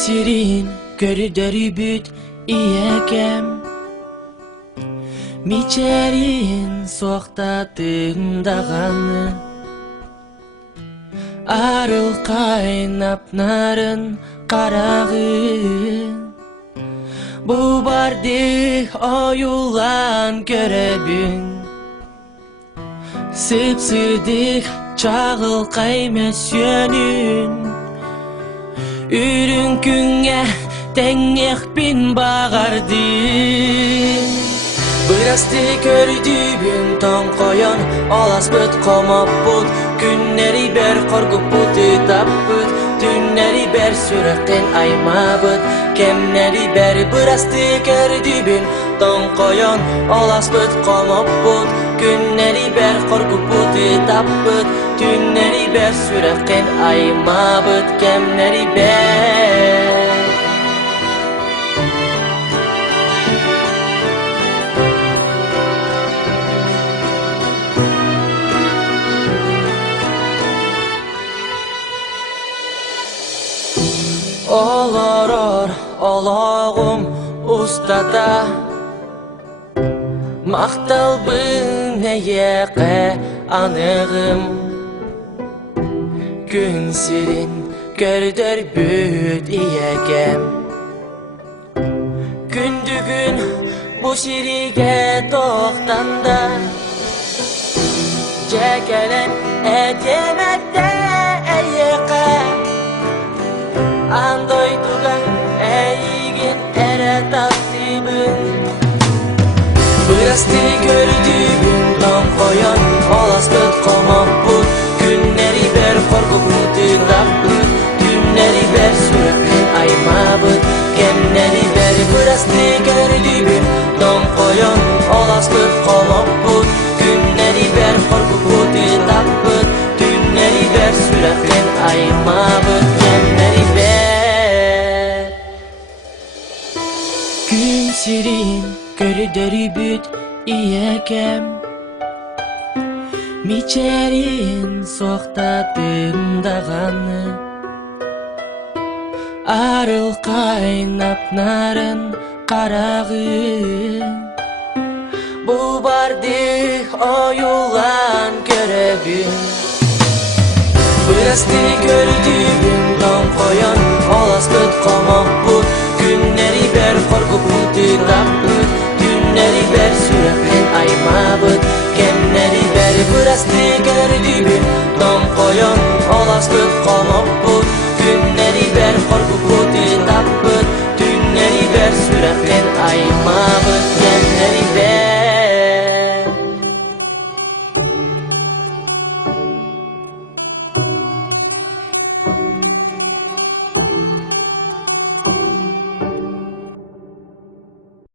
сирин көрүдөрүбүт иекем мичерин суакта тыңдаганы арыл кайнап нарын карагын бу барды оюлан көрөбүн сыпсырдык чагылкай эмес жөнүн үрүнкүңө теңекпин багардым бырасты көрдүбүн тоң коён аласпыт комоппут күннери бер коркуппут таппыт түннери бер сүрөктен аймабыт кемнери бер бырасты көрдүбүн тоң коён аласпыт комоппут күннери бер коркуппут таппыт түннери бер сүрөктен аймабыт кемнери бер Олорор ологум устата макталбын эеке аныгым күн сирин көрдөрбүт иекем күндүгүн бу сириге токтанда жекелен этемекте эеке андой туган эйигин эре таптыбын бырасты көрдүбүн тоң коён аласпыт комоппут күннери бер коркуппут таппыт түннери бер сүрөктөн аймабыт кемнери бер бырасты көрдүбүн тоң коён аласпыт комоппут күннери бер коркуппут таппыт түннери бер сүрөктөн аймабыт кемнери бер күн сирин көрүдөрүбүт иекем мичерин суакта тыңдаганы арыл кайнап нарын карагын бу барды оюлан көрөбүн бырасты көрдүбүн тоң коён аласпыт комоппут күннери бер коркуппут таппыт түннери бер сүрөктөн аймабыт кемнери бер бырасты көрдүбүн тоң коён аласпыт комоппут күннери бер коркуппут